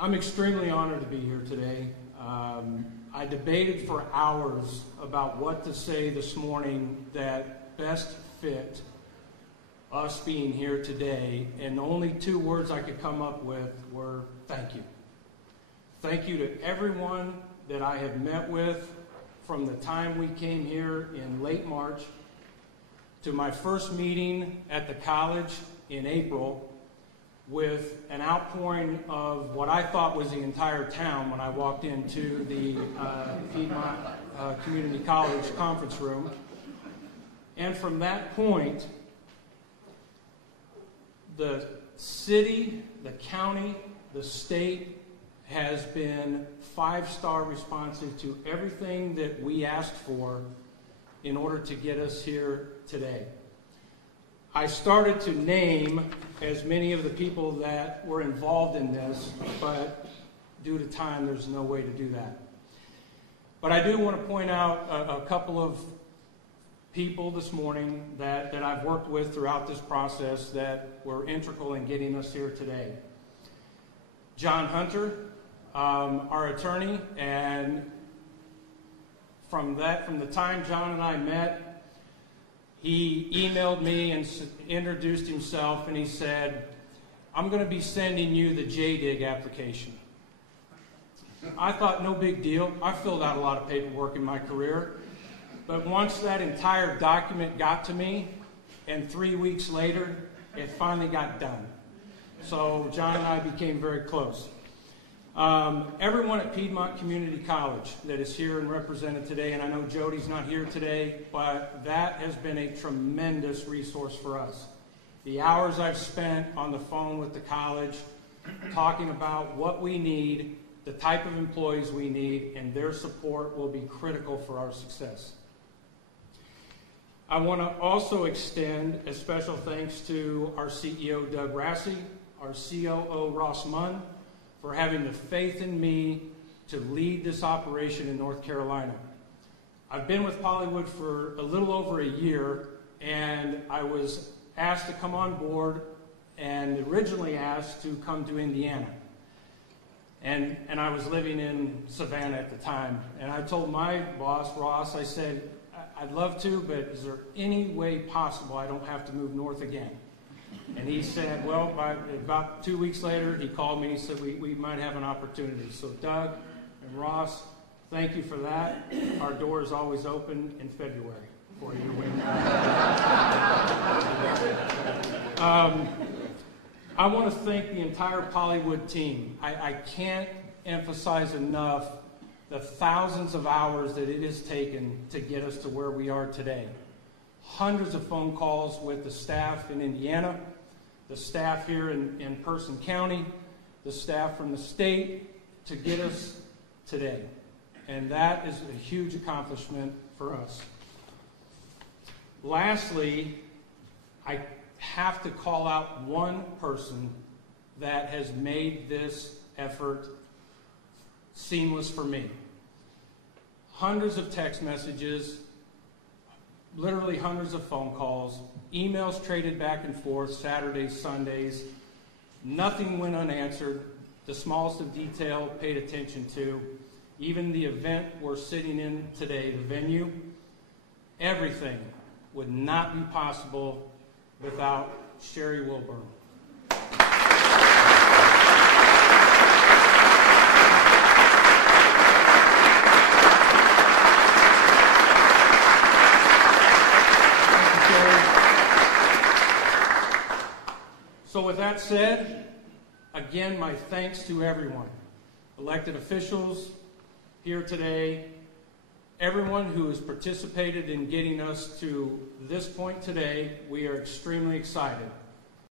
I'm extremely honored to be here today. I debated for hours about what to say this morning that best fit us being here today, and the only two words I could come up with were thank you. Thank you to everyone that I have met with from the time we came here in late March to my first meeting at the college in April, with an outpouring of what I thought was the entire town when I walked into the Piedmont Community College conference room. And from that point, the city, the county, the state has been five-star responsive to everything that we asked for in order to get us here today. I started to name as many of the people that were involved in this, but due to time, there's no way to do that. But I do want to point out a couple of people this morning that I've worked with throughout this process that were integral in getting us here today. John Hunter, our attorney, and from the time John and I met, he emailed me and introduced himself, and he said, "I'm going to be sending you the JDIG application." I thought, no big deal. I filled out a lot of paperwork in my career. But once that entire document got to me, and 3 weeks later, it finally got done. So John and I became very close. Everyone at Piedmont Community College that is here and represented today, and I know Jody's not here today, but that has been a tremendous resource for us. The hours I've spent on the phone with the college talking about what we need, the type of employees we need, and their support will be critical for our success. I want to also extend a special thanks to our CEO, Doug Rassey, our COO, Ross Munn, for having the faith in me to lead this operation in North Carolina. I've been with Polywood for a little over a year, and I was asked to come on board and originally asked to come to Indiana. And I was living in Savannah at the time. And I told my boss, Ross, I said, "I'd love to, but is there any way possible I don't have to move north again?" And he said, well, about 2 weeks later, he called me and said, we might have an opportunity. So Doug and Ross, thank you for that. Our door is always open in February for you. I want to thank the entire Polywood team. I can't emphasize enough the thousands of hours that it has taken to get us to where we are today. Hundreds of phone calls with the staff in Indiana, the staff here in Person County, the staff from the state to get us today. And that is a huge accomplishment for us. Lastly, I have to call out one person that has made this effort seamless for me. Hundreds of text messages, literally hundreds of phone calls, emails traded back and forth, Saturdays, Sundays. Nothing went unanswered. The smallest of detail paid attention to. Even the event we're sitting in today, the venue, everything would not be possible without Sherry Wilburn. So with that said, again, my thanks to everyone, elected officials here today, everyone who has participated in getting us to this point today. We are extremely excited.